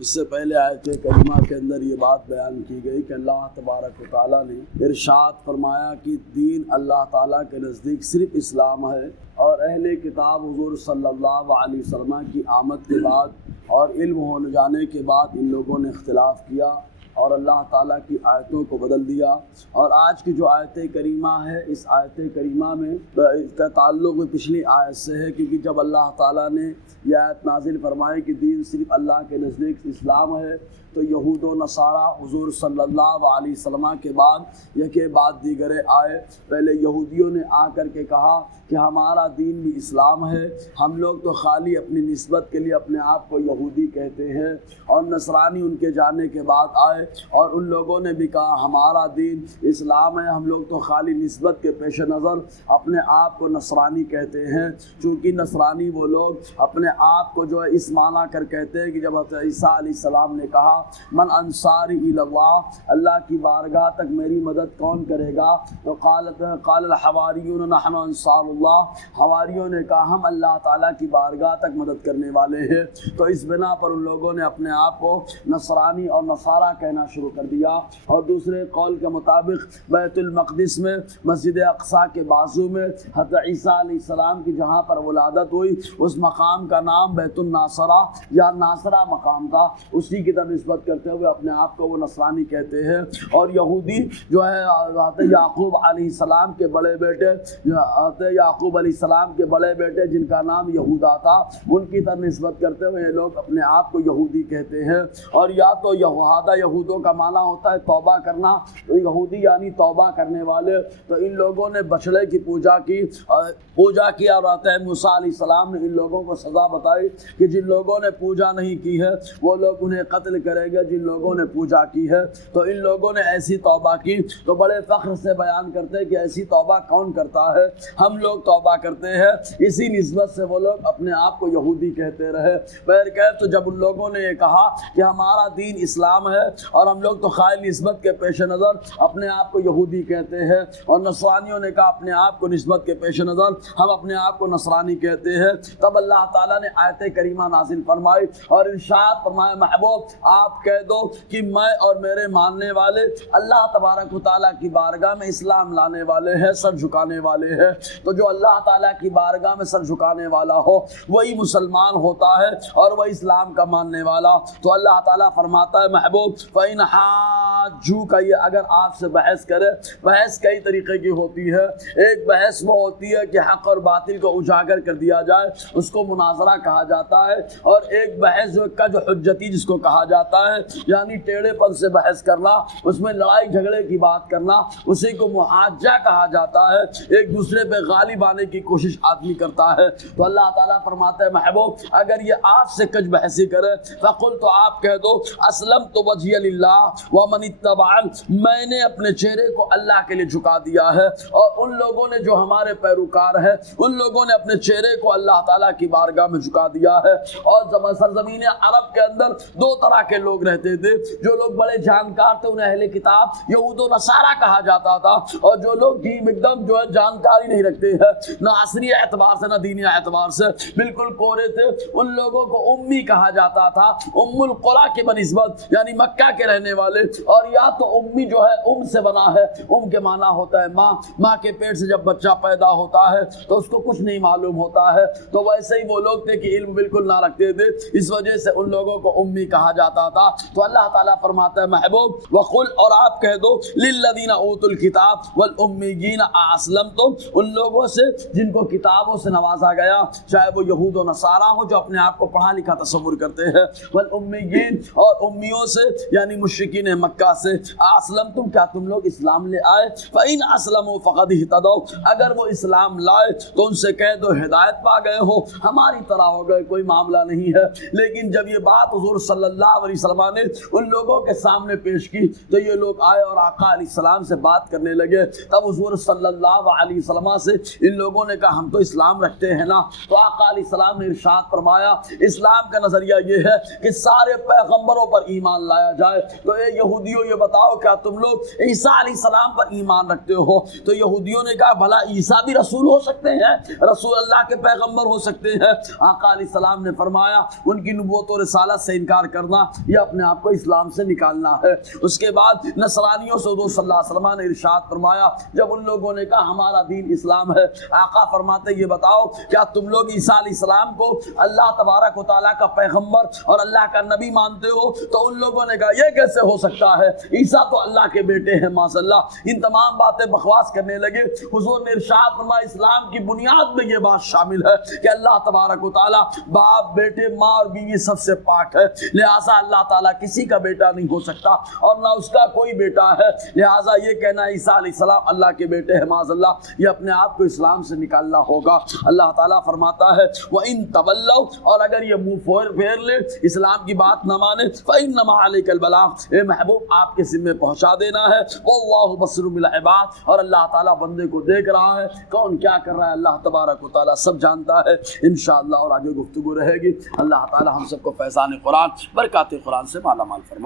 اس سے پہلے آیت کریمہ کے اندر یہ بات بیان کی گئی کہ اللہ تبارک و تعالیٰ نے ارشاد فرمایا کہ دین اللہ تعالیٰ کے نزدیک صرف اسلام ہے، اور اہل کتاب حضور صلی اللہ علیہ وسلم کی آمد کے بعد اور علم ہونے جانے کے بعد ان لوگوں نے اختلاف کیا اور اللہ تعالیٰ کی آیتوں کو بدل دیا۔ اور آج کی جو آیت کریمہ ہے، اس آیت کریمہ میں اس کا تعلق پچھلی آیت سے ہے، کیونکہ جب اللہ تعالیٰ نے یہ آیت نازل فرمائی کہ دین صرف اللہ کے نزدیک اسلام ہے، تو یہود و نصارہ حضور صلی اللہ علیہ وسلم کے بعد یکے بعد دیگرے آئے۔ پہلے یہودیوں نے آ کر کے کہا کہ ہمارا دین بھی اسلام ہے، ہم لوگ تو خالی اپنی نسبت کے لیے اپنے آپ کو یہودی کہتے ہیں، اور نصرانی ان کے جانے کے بعد آئے اور ان لوگوں نے بھی کہا ہمارا دین اسلام ہے، ہم لوگ تو خالی نسبت کے پیش نظر اپنے آپ کو نصرانی کہتے ہیں۔ چونکہ نصرانی وہ لوگ اپنے آپ کو جو ہے اس معنی کر کہتے ہیں کہ جب حضرت عیسیٰ علیہ السلام نے کہا من انصاری الی اللہ، اللہ کی بارگاہ تک میری مدد کون کرے گا، تو قال الحواریون نحن انصار اللہ، حواریوں نے کہا ہم اللہ تعالیٰ کی بارگاہ تک مدد کرنے والے ہیں۔ تو اس بنا پر ان لوگوں نے اپنے آپ کو نصرانی اور نصارہ کہنا شروع کر دیا۔ اور دوسرے قول کے مطابق بیت المقدس میں مسجد اقصیٰ کے بازو میں حضرت عیسیٰ علیہ السلام کی جہاں پر ولادت ہوئی، اس مقام کا نام بیت الناصرہ یا ناصرہ مقام تھا، اسی کی طرف نسبت کرتے ہوئے اپنے آپ کو وہ نصرانی کہتے ہیں۔ اور یہودی جو ہے حضرت یعقوب علیہ السلام کے بڑے بیٹے، حضرت یعقوب علیہ السلام کے بڑے بیٹے جن کا نام یہودا تھا، ان کی طرف نسبت کرتے ہوئے یہ لوگ اپنے آپ کو یہودی کہتے ہیں۔ اور یا تو یہودہ یہودوں کا معنی ہوتا ہے توبہ کرنا، یہودی یعنی توبہ کرنے والے۔ تو ان لوگوں نے بچڑے کی پوجا کی اور آتے ہیں موسیٰ علیہ السلام نے ان لوگوں کو سزا بتائی کہ جن لوگوں نے پوجا نہیں کی ہے وہ لوگ انہیں قتل کریں گے، جن لوگوں نے پوجا کی ہے۔ تو ان لوگوں نے ایسی توبہ کی تو بڑے فخر سے بیان کرتے ہیں کہ ایسی توبہ کون کرتا ہے، ہم لوگ توبہ کرتے ہیں۔ اسی نسبت سے وہ لوگ اپنے آپ کو یہودی کہتے رہے۔ بہرکیف تو جب ان لوگوں نے یہ کہا کہ ہمارا دین اسلام ہے اور ہم لوگ تو خالی نسبت کے پیش نظر اپنے آپ کو یہودی کہتے ہیں، اور نصرانیوں نے کہا اپنے آپ کو نسبت کے پیش نظر ہم اپنے آپ کو نصرانی کہتے ہیں، تب اللہ تعالیٰ نے آیت کریمہ نازل فرمائی اور ارشاد فرمایا محبوب آپ کہہ دو کہ میں اور میرے ماننے والے اللہ تبارک و تعالیٰ کی بارگاہ میں اسلام لانے والے ہیں، سر جھکانے والے ہیں۔ تو جو اللہ تعالیٰ کی بارگاہ میں سر جھکانے والا ہو وہی مسلمان ہوتا ہے اور وہ اسلام کا ماننے والا۔ تو اللہ تعالیٰ فرماتا ہے محبوب فَإِنْ حَاجُّوكَ، یہ اگر آپ سے بحث کرے، بحث کئی طریقے کی ہوتی ہے۔ ایک بحث وہ ہوتی ہے کہ حق اور باطل کو اجاگر کر دیا جائے، اس کو مناظرہ کہا جاتا ہے، اور ایک بحث جو کج حجتی جس کو کہا جاتا ہے، یعنی ٹیڑھے پن سے بحث کرنا، اس میں لڑائی جھگڑے کی بات کرنا، اسی کو محاجہ کہا جاتا ہے، ایک دوسرے پہ غالب آنے کی کوشش آدمی کرتا ہے۔ تو اللہ تعالیٰ فرماتا ہے محبوب اگر یہ آپ سے کج بحثی کرے فقل، تو آپ کہہ دو اسلمت وجہی للہ ومن اتبعن، میں نے اپنے چہرے کو اللہ کے لیے جھکا دیا ہے، اور ان لوگوں نے جو ہمارے پیروکار ہیں ان لوگوں نے اپنے چہرے کو اللہ تعالیٰ کی بارگاہ میں جھکا دیا ہے۔ اور سرزمین عرب کے اندر دو طرح کے لوگ رہتے تھے، جو لوگ بڑے جانکار تھے انہیں اہل کتاب یہود و نصارہ کہا جاتا تھا، اور جو لوگ ایک دم جو ہے جانکاری نہیں رکھتے ہیں، نہ عصری اعتبار سے نہ دینی اعتبار سے، بالکل کورے تھے، ان لوگوں کو امی کہا جاتا تھا، ام القریٰ کے بنسبت، یعنی مکہ کے رہنے والے۔ اور یا تو امی جو ہے ام سے بنا ہے، ام کے معنی ہوتا ہے ماں، ماں کے پیٹ سے جب بچہ پیدا ہوتا ہے تو اس کو کچھ نہیں معلوم ہوتا ہے، تو ویسے ہی وہ لوگ تھے کہ علم بالکل نہ رکھتے تھے، اس وجہ سے ان لوگوں کو امی کہا جاتا تھا۔ تو اللہ تعالیٰ فرماتا ہے محبوب وقل، اور آپ کہہ دو للذین اوتوا الکتاب والامیین اسلمتم، ان لوگوں سے جن کو کتابوں سے نوازا گیا، چاہے وہ یہود و نصارہ ہو جو اپنے آپ کو پڑھا لکھا تصور کرتے ہیں، والامیین، اور امیوں سے یعنی مشرکین مکہ سے، اسلمتم، کیا تم لوگ اسلام لے آئے، فإن اسلموا فقد اہتدوا، اگر وہ اسلام لائے تو ان سے کہہ دو ہدایت پا گئے ہو، ہماری طرح ہو گئے، کوئی معاملہ نہیں ہے۔ لیکن جب یہ بات حضور صلی اللہ علیہ وسلم نے ان لوگوں کے سامنے پیش کی تو یہ لوگ آئے اور آقا علیہ السلام سے بات کرنے لگے، تب حضور صلی اللہ علیہ وسلم سے ان لوگوں نے کہا ہم تو اسلام رکھتے ہیں نا، تو آقا علیہ السلام نے ارشاد فرمایا اسلام کا نظریہ یہ ہے کہ سارے پیغمبروں پر ایمان لایا جائے۔ تو اے یہودیوں یہودیوں یہ بتاؤ کیا تم لوگ عیسیٰ علیہ السلام پر ایمان رکھتے ہو؟ تو یہودیوں نے کہا بھلا عیسیٰ بھی رسول ہو سکتے ہیں، رسول اللہ کے پیغمبر ہو سکتے ہیں؟ آقا علیہ السلام نے فرمایا ان کی نبوت و رسالت سے انکار کرنا یہ اپنے آپ کو اسلام سے نکالنا ہے۔ اس کے بعد نصرانیوں سے حضور صلی اللہ علیہ وسلم نے ارشاد فرمایا، جب ان لوگوں نے کہا ہمارا دین اسلام ہے، آقا فرماتے یہ بتاؤ کیا تم لوگ عیسیٰ علیہ السلام کو اللہ تبارک و تعالیٰ کا پیغمبر اور اللہ کا نبی مانتے ہو؟ تو ان لوگوں نے کہا یہ کیسے ہو سکتا ہے، عیسیٰ تو اللہ کے بیٹے ہیں معاذ اللہ۔ ان تمام باتیں بکواس کرنے لگے۔ حضور نے ارشاد فرمایا اسلام کی بنیاد میں یہ بات شامل ہے کہ اللہ تبارک و تعالیٰ باپ بیٹے ماں اور بیوی سب سے پاک ہے، لہٰذا اللہ تعالیٰ کسی کا بیٹا نہیں ہو سکتا اور نہ اس کا کوئی بیٹا ہے، لہٰذا یہ کہنا عیسیٰ علیہ السلام اللہ کے بیٹے ہیں معاذ اللہ یہ اپنے آپ کو اسلام سے نکالنا ہوگا۔ اللہ تعالیٰ فرماتا ہے وَإِن تَوَلَّوْا، اور اگر یہ منہ پھیر لے اسلام کی بات نہ مانے، فَإِنَّمَا عَلَيْكَ الْبَلَاغُ، اے محبوب آپ کے ذمے پہنچا دینا ہے، وَاللَّهُ بَصِيرٌ بِالْعِبَادِ، اور اللہ تعالیٰ بندے کو دیکھ رہا ہے، کون کیا کر رہا ہے اللہ تبارک و تعالیٰ سب جانتا ہے۔ انشاءاللہ اور آگے گفتگو رہے گی۔ اللہ تعالیٰ ہم سب کو فیضان قرآن برکات قرآن سے مالا مال فرمائے۔